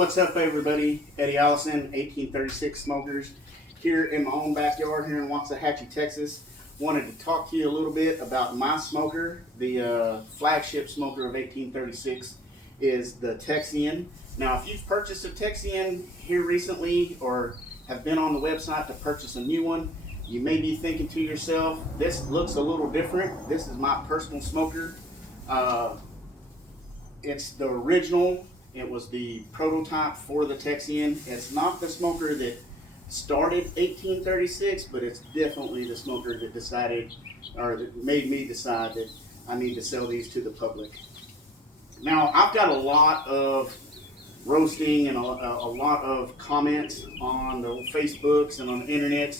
What's up, everybody? Eddie Allison, 1836 Smokers, here in my own backyard here in Waxahachie, Texas. Wanted to talk to you a little bit about my smoker. The flagship smoker of 1836 is the Texian. Now, if you've purchased a Texian here recently or have been on the website to purchase a new one, you may be thinking to yourself, this looks a little different. This is my personal smoker. It's the original. It was the prototype for the Texian. It's not the smoker that started 1836, but it's definitely the smoker that decided, or that made me decide that I need to sell these to the public. Now, I've got a lot of roasting and a lot of comments on the Facebooks and on the internet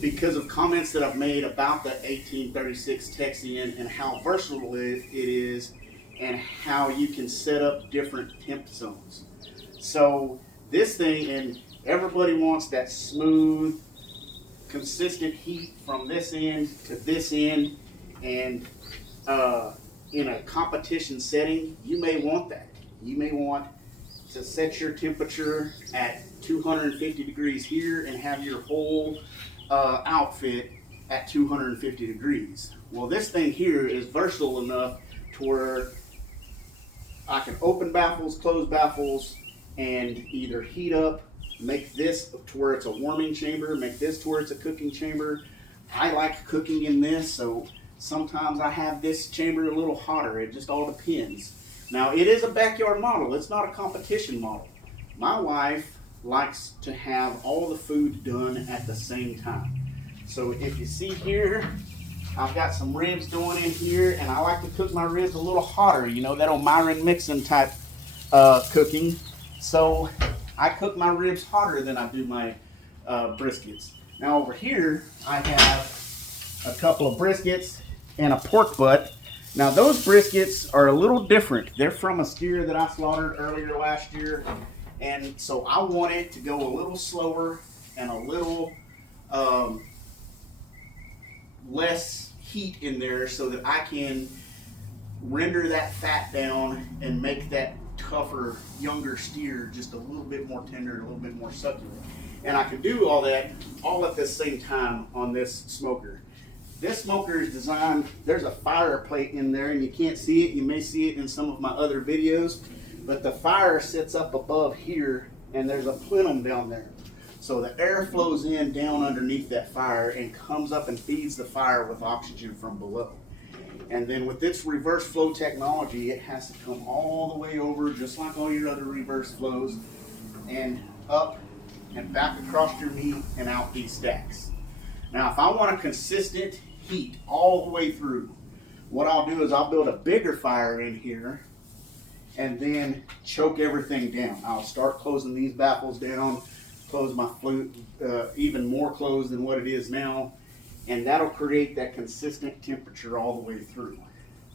because of comments that I've made about the 1836 Texian and how versatile it is and how you can set up different temp zones. So this thing, and everybody wants that smooth, consistent heat from this end to this end, and in a competition setting, you may want that. You may want to set your temperature at 250 degrees here and have your whole outfit at 250 degrees. Well, this thing here is versatile enough to where I can open baffles, close baffles, and either heat up, make this to where it's a warming chamber, make this to where it's a cooking chamber. I like cooking in this, so sometimes I have this chamber a little hotter. It just all depends. Now, it is a backyard model. It's not a competition model. My wife likes to have all the food done at the same time. So if you see here, I've got some ribs going in here, and I like to cook my ribs a little hotter, you know, that old Myron Mixon type cooking. So I cook my ribs hotter than I do my briskets. Now over here, I have a couple of briskets and a pork butt. Now those briskets are a little different. They're from a steer that I slaughtered earlier last year, and so I want it to go a little slower and a little less heat in there so that I can render that fat down and make that tougher, younger steer just a little bit more tender, a little bit more succulent. And I can do all that all at the same time on this smoker. This smoker is designed, there's a fire plate in there, and you can't see it. You may see it in some of my other videos, but the fire sits up above here, and there's a plenum down there. So the air flows in down underneath that fire and comes up and feeds the fire with oxygen from below. And then with its reverse flow technology, it has to come all the way over, just like all your other reverse flows, and up and back across your meat and out these stacks. Now, if I want a consistent heat all the way through, what I'll do is I'll build a bigger fire in here and then choke everything down. I'll start closing these baffles down, close my flute even more closed than what it is now, and that'll create that consistent temperature all the way through.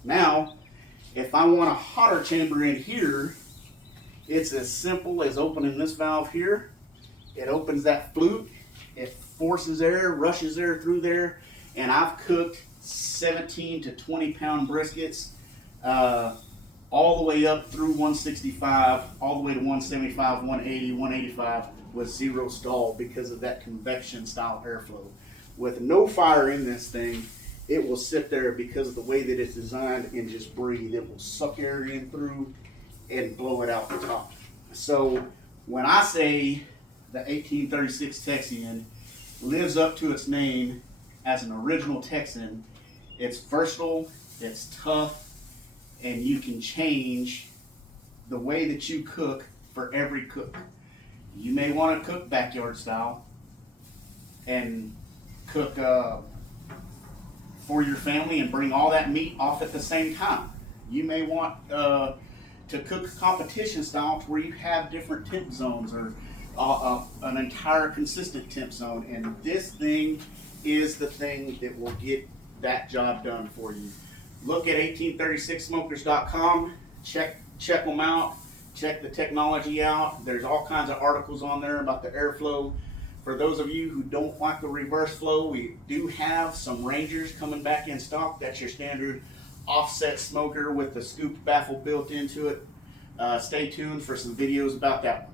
Now, if I want a hotter chamber in here, it's as simple as opening this valve here. It opens that flute, it forces air, rushes air through there, and I've cooked 17 to 20 pound briskets all the way up through 165, all the way to 175, 180, 185 with zero stall because of that convection style airflow. With no fire in this thing, it will sit there because of the way that it's designed and just breathe. It will suck air in through and blow it out the top. So when I say the 1836 Texian lives up to its name as an original Texan, it's versatile, it's tough, and you can change the way that you cook for every cook. You may want to cook backyard style and cook for your family and bring all that meat off at the same time. You may want to cook competition style to where you have different temp zones or an entire consistent temp zone, and this thing is the thing that will get that job done for you. Look at 1836smokers.com, check them out, check the technology out. There's all kinds of articles on there about the airflow. For those of you who don't like the reverse flow, we do have some Rangers coming back in stock. That's your standard offset smoker with the scooped baffle built into it. Stay tuned for some videos about that one.